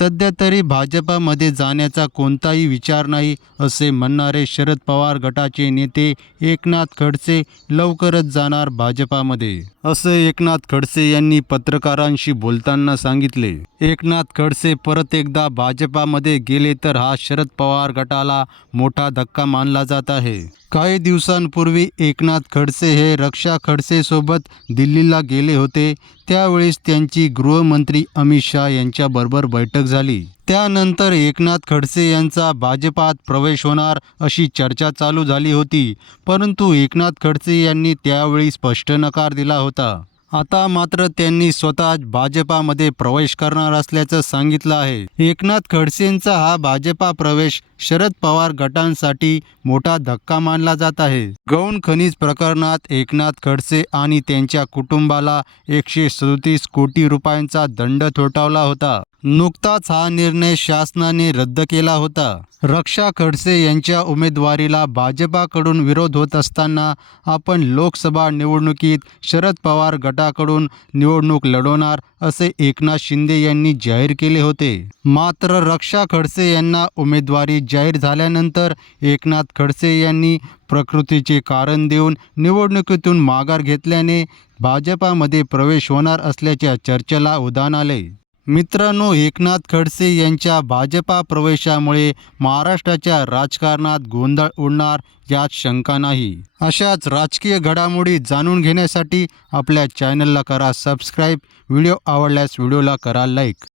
सध्या तरी भाजपामध्ये जाण्याचा कोणताही विचार नाही असे म्हणणारे शरद पवार गटाचे नेते एकनाथ खडसे लवकरच जाणार भाजपामध्ये. असे एकनाथ खडसे यांनी पत्रकारांशी बोलताना सांगितले. एकनाथ खडसे परत एकदा भाजपामध्ये गेले तर हा शरद पवार गटाला मोठा धक्का मानला जात आहे. काही दिवसांपूर्वी एकनाथ खडसे हे रक्षा खडसेसोबत दिल्लीला गेले होते. त्यावेळेस त्यांची गृहमंत्री अमित शहा यांच्याबरोबर बैठक झाली. त्यानंतर एकनाथ खडसे यांचा भाजपात प्रवेश होणार अशी चर्चा चालू झाली होती. परंतु एकनाथ खडसे यांनी त्यावेळी स्पष्ट नकार दिला होता. आता मात्र त्यांनी स्वतः भाजपामध्ये प्रवेश करणार असल्याचं सांगितलं आहे. एकनाथ खडसेंचा हा भाजपा प्रवेश शरद पवार गटांसाठी मोठा धक्का मानला जात आहे. गौण खनिज प्रकरणात एकनाथ खडसे आणि त्यांच्या कुटुंबाला एकशे सदोतीस कोटी रुपयांचा दंड थोटावला होता. नुकताच हा निर्णय शासनाने रद्द केला होता. रक्षा खडसे यांच्या उमेदवारीला भाजपाकडून विरोध होत असताना आपण लोकसभा निवडणुकीत शरद पवार गटाकडून निवडणूक लढवणार असे एकनाथ शिंदे यांनी जाहीर केले होते. मात्र रक्षा खडसे यांना उमेदवारी जाहीर झाल्यानंतर एकनाथ खडसे यांनी प्रकृतीचे कारण देऊन निवडणुकीतून माघार घेतल्याने भाजपामध्ये प्रवेश होणार असल्याच्या चर्चेला उधाण आले. मित्रांनो एकनाथ खडसे यांच्या भाजपा प्रवेशामुळे महाराष्ट्राच्या राजकारणात गोंधळ उडणार यात शंका नाही. अशाच राजकीय घडामोडी जाणून घेण्यासाठी आपल्या चॅनलला करा सबस्क्राईब. व्हिडिओ आवडल्यास व्हिडिओला करा लाईक.